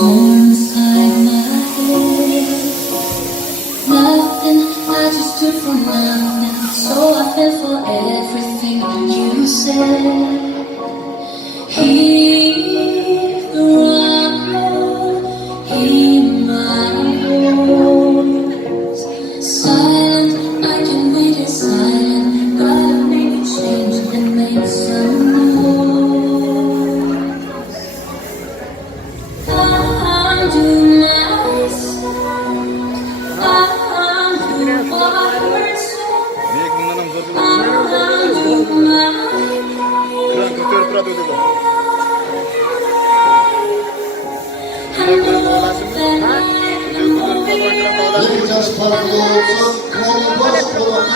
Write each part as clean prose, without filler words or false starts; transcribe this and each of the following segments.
storm inside my head. Nothing, I just stood for nothing. So I fell for everything you said. Hear the rock roll, hear my voice. Silent, I can wait in silence. Gotta make a change and make some noise. Undo myself, undo what hurts so bad. Undo my Biraz farklı olsun, olmaz olan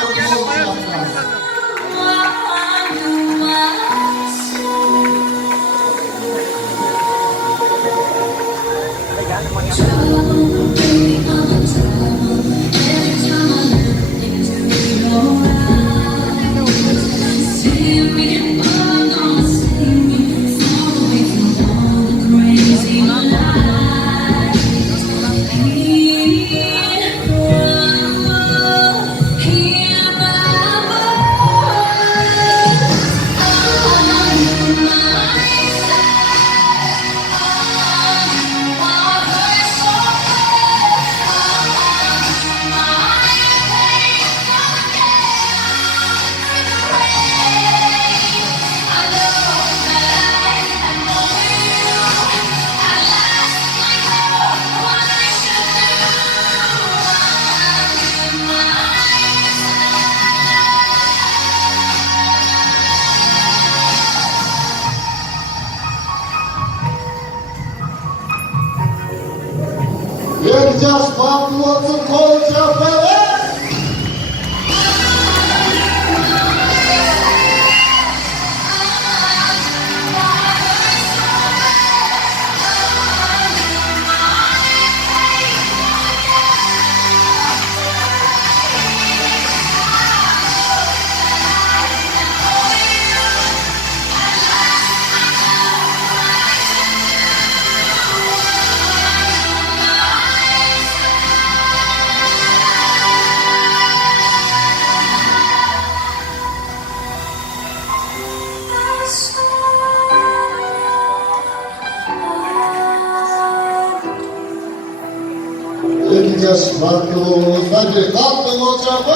Biraz farklı olsun, olacak böyle. Biraz farklı olsun, hadi kalkın olacak böyle.